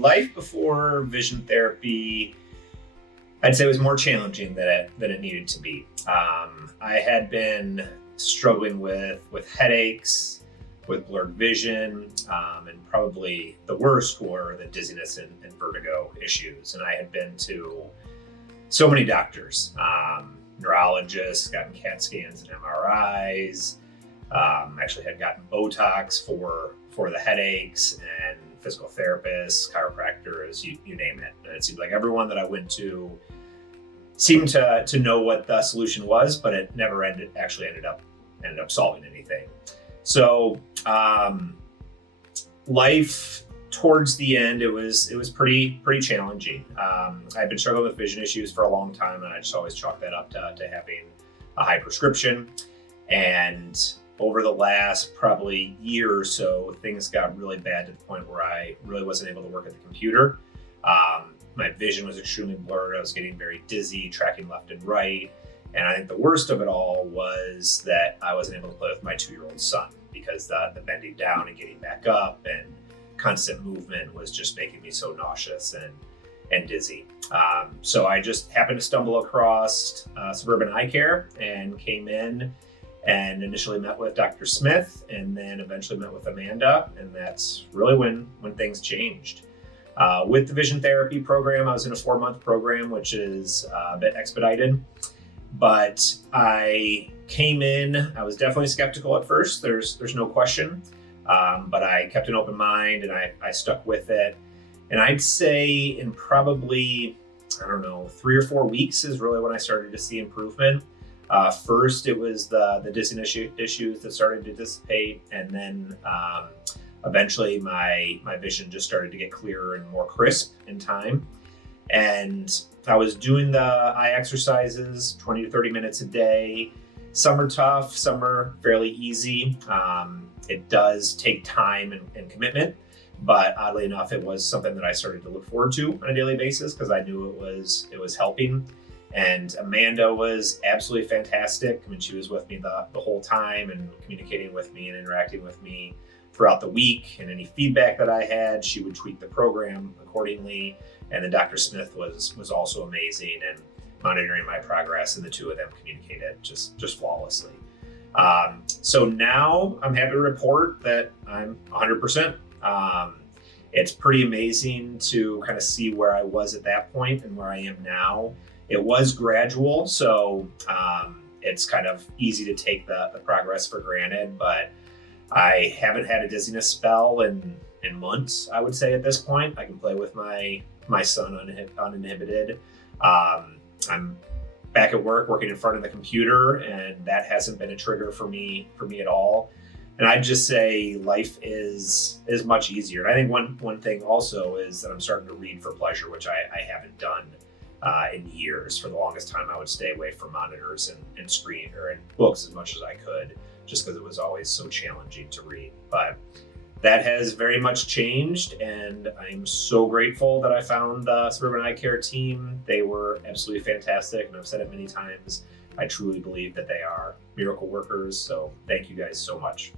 life before vision therapy, I'd say, was more challenging than it needed to be. I had been struggling with headaches, with blurred vision, and probably the worst were the dizziness and vertigo issues. And I had been to so many doctors, neurologists, gotten CAT scans and MRIs, actually had gotten Botox for the headaches, and physical therapists, chiropractors, you name it. And it seemed like everyone that I went to seemed to know what the solution was, but it never ended up solving anything. So life towards the end, it was pretty challenging. I've been struggling with vision issues for a long time, and I just always chalk that up to having a high prescription. And over the last probably year or so, things got really bad to the point where I really wasn't able to work at the computer. My vision was extremely blurred. I was getting very dizzy, tracking left and right. And I think the worst of it all was that I wasn't able to play with my 2-year-old son, because the bending down and getting back up and constant movement was just making me so nauseous and dizzy. So I just happened to stumble across Suburban Eye Care and came in and initially met with Dr. Smith, and then eventually met with Amanda. And that's really when things changed. With the vision therapy program, I was in a 4-month program, which is a bit expedited. But I came in, I was definitely skeptical at first, there's no question. But I kept an open mind, and I stuck with it. And I'd say in probably, 3 or 4 weeks is really when I started to see improvement. First, it was the dizziness issues that started to dissipate. And then eventually my vision just started to get clearer and more crisp in time. And I was doing the eye exercises 20 to 30 minutes a day. Some are tough, some are fairly easy. It does take time and commitment, but oddly enough, it was something that I started to look forward to on a daily basis, because I knew it was helping. And Amanda was absolutely fantastic. I mean, she was with me the whole time and communicating with me and interacting with me throughout the week. And any feedback that I had, she would tweak the program accordingly. And then Dr. Smith was also amazing and monitoring my progress, and the two of them communicated just flawlessly. So now I'm happy to report that I'm 100%. It's pretty amazing to kind of see where I was at that point and where I am now. It was gradual, so it's kind of easy to take the progress for granted, but I haven't had a dizziness spell in months, I would say, at this point. I can play with my son uninhibited. I'm back at work working in front of the computer, and that hasn't been a trigger for me at all. And I'd just say life is much easier. And I think one thing also is that I'm starting to read for pleasure, which I haven't done in years. For the longest time, I would stay away from monitors and screen or in books as much as I could, just because it was always so challenging to read. But that has very much changed, and I'm so grateful that I found the Suburban Eye Care team. They were absolutely fantastic, and I've said it many times, I truly believe that they are miracle workers. So thank you guys so much.